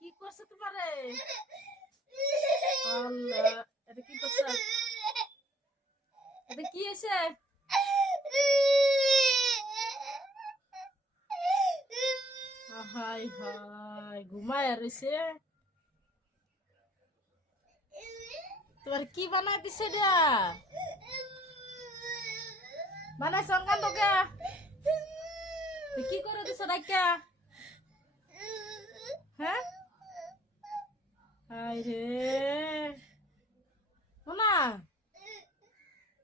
কি করছে তোমারে? আল্লাহ, এটা কি করছে? এটা কি হয়েছে? হাই হাই, ঘুমায় রয়েছে। তোমার কি বানাই দিছে দিয়া? বানাইছ কান তোকে? কি করে দিছ ডাক্কা? হ্যাঁ, হাই রে মনা,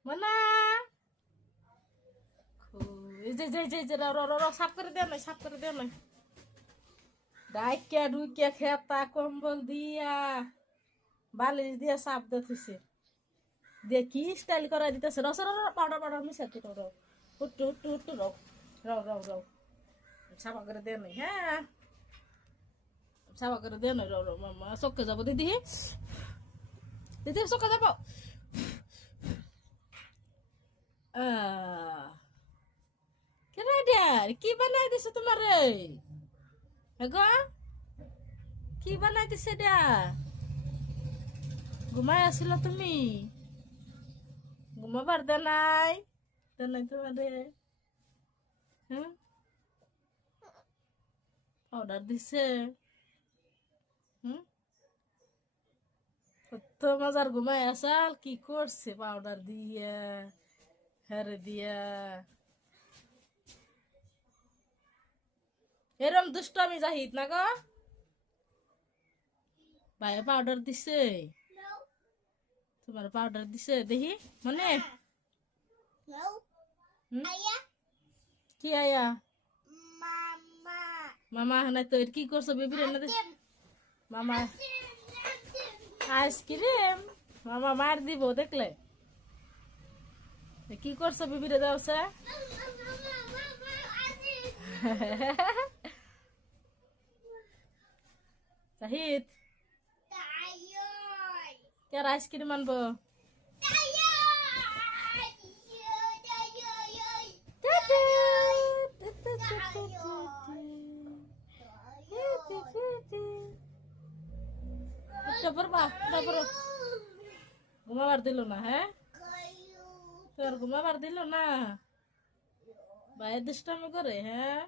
মনা, এই যে যে যে যে সাফ করে দেও না, সাফ করে দেও না। ডাক্কা ডুইকা খেতা কম্বল দিয়া বালিশ দিয়া সাপ দিতেছে, দিয়ে কি স্টাইল করা দিতেছে। রস পাউডার পাউডার মিশাতে রও, উঠু উঠু উঠু রও, রও রও রও, সাফা করে দেও নাই। হ্যাঁ, সাফা করে দেও নাই। রও রও মামা, চোখে যাবো দিদি, দিদি চোখে যাবো। কেন কি বানাই দিছে তোমার রে? গো কি বানাই দিছে দিয়া? ঘুমাই আসিল তুমি? ঘুমাবার দে নাই, দে নাই তোমারে? হ্যাঁ, পাউডার দিছে। হুম, কত মজার ঘুমাই আসাল, কি করছে পাউডার দিয়া, হেরে দিয়া। এরম দুষ্ট আমি জাহিদ না গো? ভাই পাউডার দিছে, তোমার পাউডার দিছে দেখি মনে। হুম? কি আয়া মামা নাই তো, কি করছো বেবি রে? মামা আইসক্রিম, মামা মার দিব দেখলে। কি করছো বেবি রে? যাওছে জাহিদ, কে আইসক্রিম আনবো? ঘুমাবার দিল না? হ্যাঁ, তোর ঘুমাবার দিল না? ভাই দুষ্টামি করে। হ্যাঁ,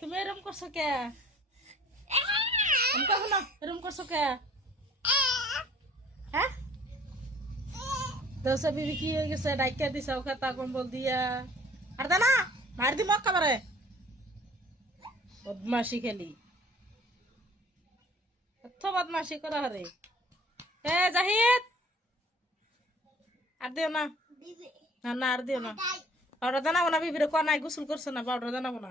তুমি এরম করছো কে? এরম করছো কে? হ্যাঁ, তো সে বিবি কি হয়ে গেছে? ডাইকা দিছে খাতা কম্বল দিয়া। আর দা না, মার দি মক্কা মারে, বদমাসি খেলি, কত বদমাসি করা হরে। এ জাহিদ, আর দিও না, না না আর দিও না। পাউডার দানাবো না, বিবিরে কোয়া নাই গোসল করছে না, পাউডার দানাবো না।